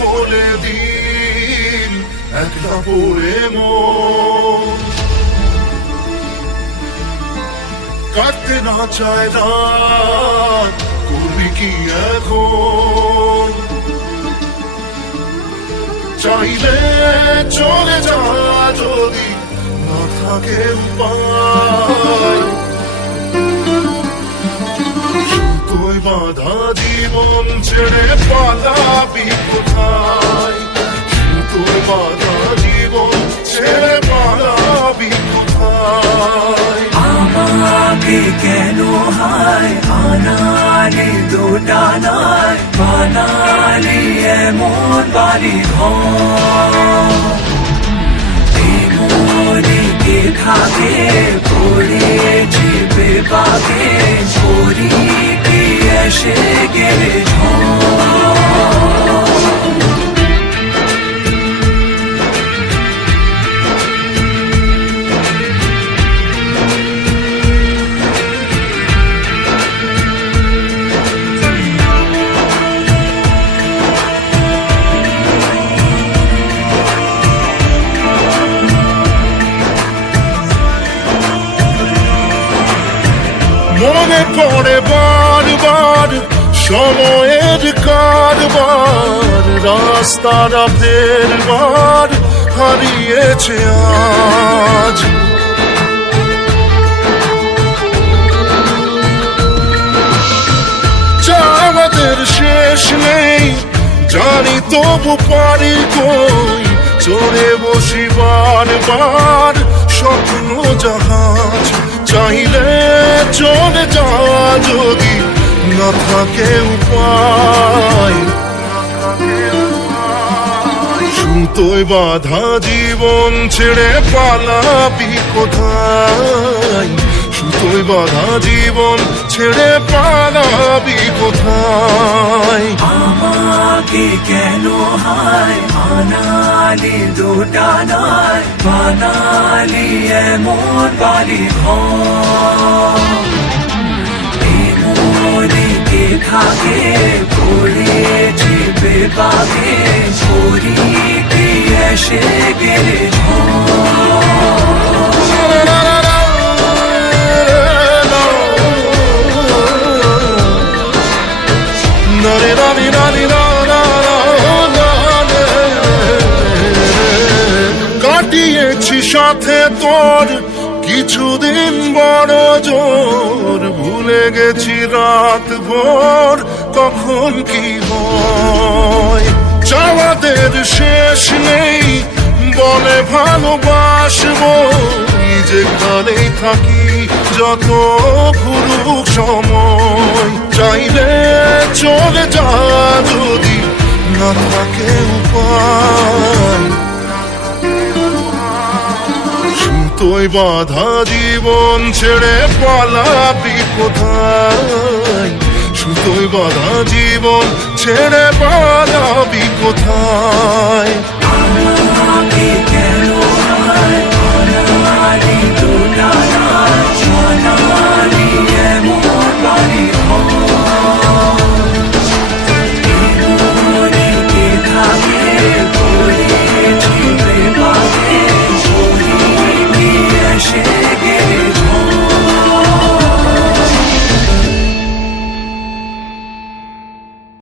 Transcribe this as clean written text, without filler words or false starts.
হলে দিন একলা পড়ে মন কাটতে না চায় রাত, করবি কি এখন? চাইলে চলে যা যদি না থাকে উপায়, তুই বাধা জীবন ছেড়ে পালাবি কোথায়? তুই বাধা জীবন ছেড়ে পালাবি কোথায়? আমাকে কেন হায় আনালি দুটা নাই, বানালি এমন বাড়ি ঘর, মনিকে থাকে পড়েছি বেবাকে, পড়ি কি এসে গেলে মনে পড়ে বারবার সময়ের কারবার, রাস্তাটা ফেরবার হারিয়েছে আজ। আমাদের শেষ নেই জানি, তবু পারি কই চড়ে বসি বারবার স্বপ্ন জাহাজ। চাইলে চলে যা যদি না থাকে উপায়, সুতোয় বাধা জীবন ছেড়ে পালাবি কোথায়? সুতোয় বাধা জীবন ছেড়ে পালাবি কোথায়? আমাকে কেন হায় আনালি দুটা নাই, বানালি এমন বাড়ি ঘর, মনিকে থাকে পড়েছি বেবাকে, পড়ি কি এসে গেলে কাটিয়েছি সাথে তোর কিছুদিন বড় জোর, ভুলে গেছি রাত ভোর কখন কি হয়। চাওয়াদের শেষ নেই বলে ভালোবাসবো, যেখানেই থাকি যত ঘুরুক সময়। চাইলে চলে যা যদি না থাকে উপায়, সুতোয় বাধা জীবন ছেড়ে পালাবি কোথায়? সুতোয় বাধা জীবন ছেড়ে পালাবি